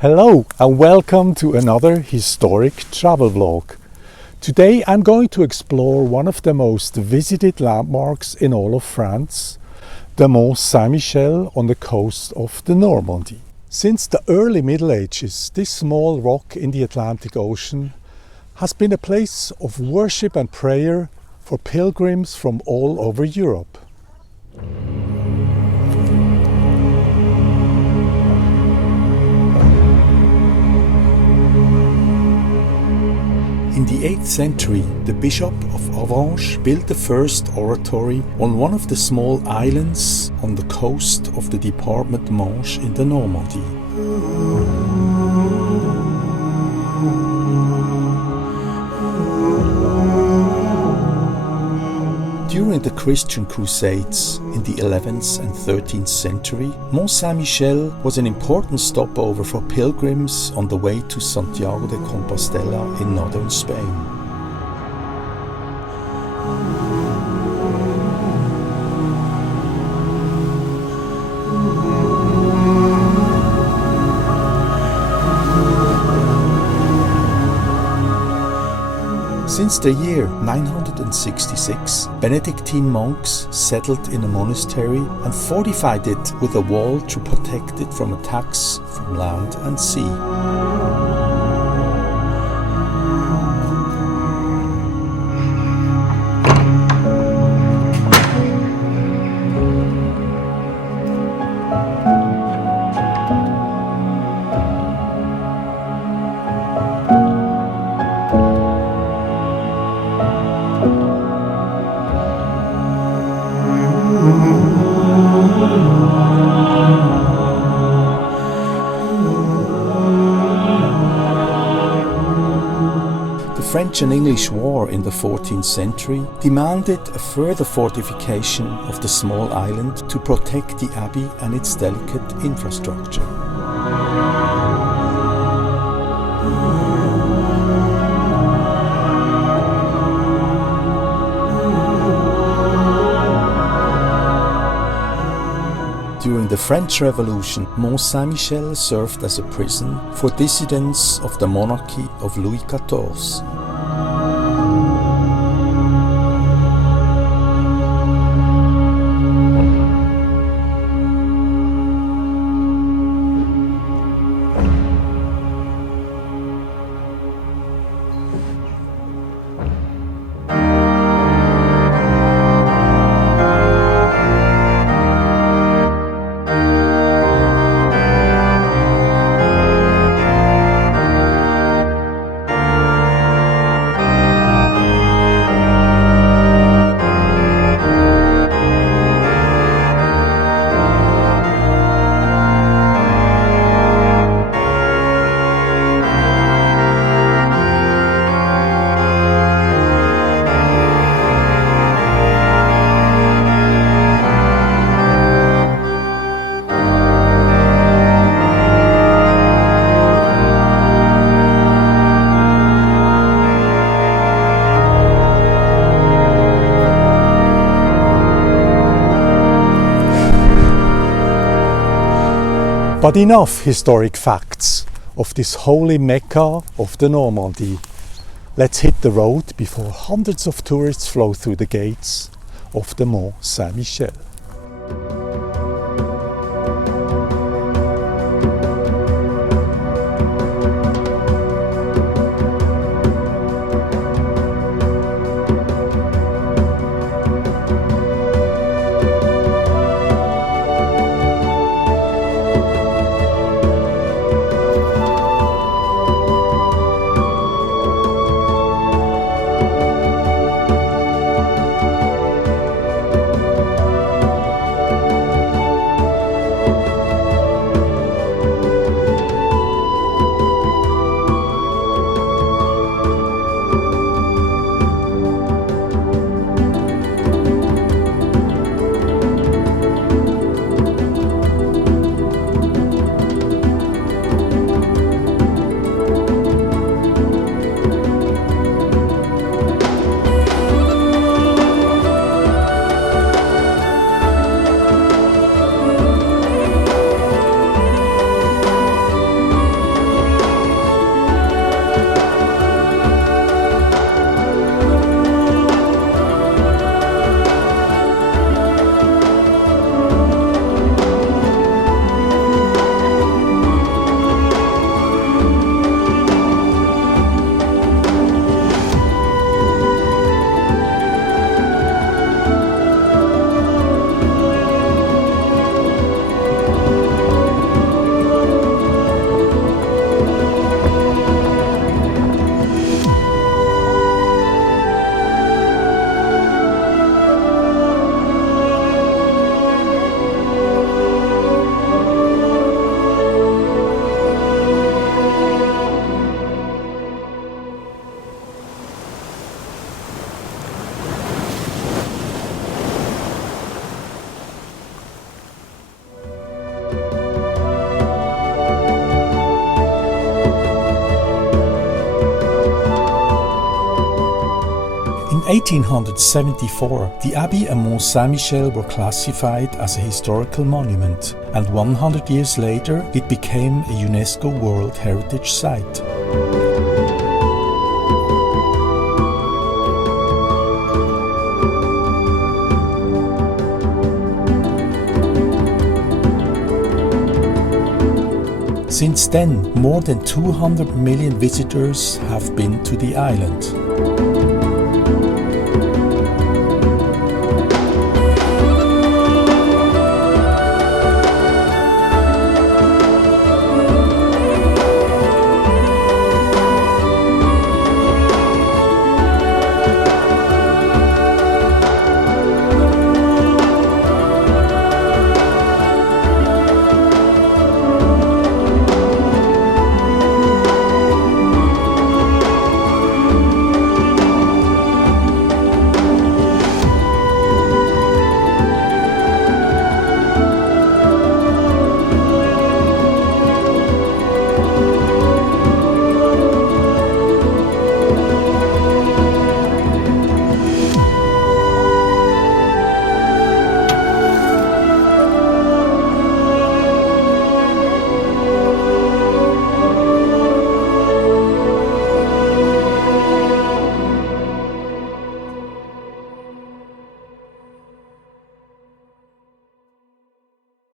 Hello and welcome to another historic travel vlog. Today I'm going to explore one of the most visited landmarks in all of France, the Mont Saint Michel on the coast of the Normandie. Since the early Middle Ages, this small rock in the Atlantic Ocean has been a place of worship and prayer for pilgrims from all over Europe. In the 8th century, the Bishop of Avranches built the first oratory on one of the small islands on the coast of the department Manche in the Normandie. During the Christian Crusades in the 11th and 13th century, Mont Saint Michel was an important stopover for pilgrims on the way to Santiago de Compostela in northern Spain. Since the year 966, Benedictine monks settled in a monastery and fortified it with a wall to protect it from attacks from land and sea. The French and English war in the 14th century demanded a further fortification of the small island to protect the abbey and its delicate infrastructure. During the French Revolution, Mont Saint Michel served as a prison for dissidents of the monarchy of Louis XIV. But enough historic facts of this holy Mecca of the Normandie. Let's hit the road before hundreds of tourists flow through the gates of the Mont Saint Michel. In 1874, the Abbey and Mont Saint Michel were classified as a historical monument, and 100 years later it became a UNESCO World Heritage Site. Since then, more than 200 million visitors have been to the island.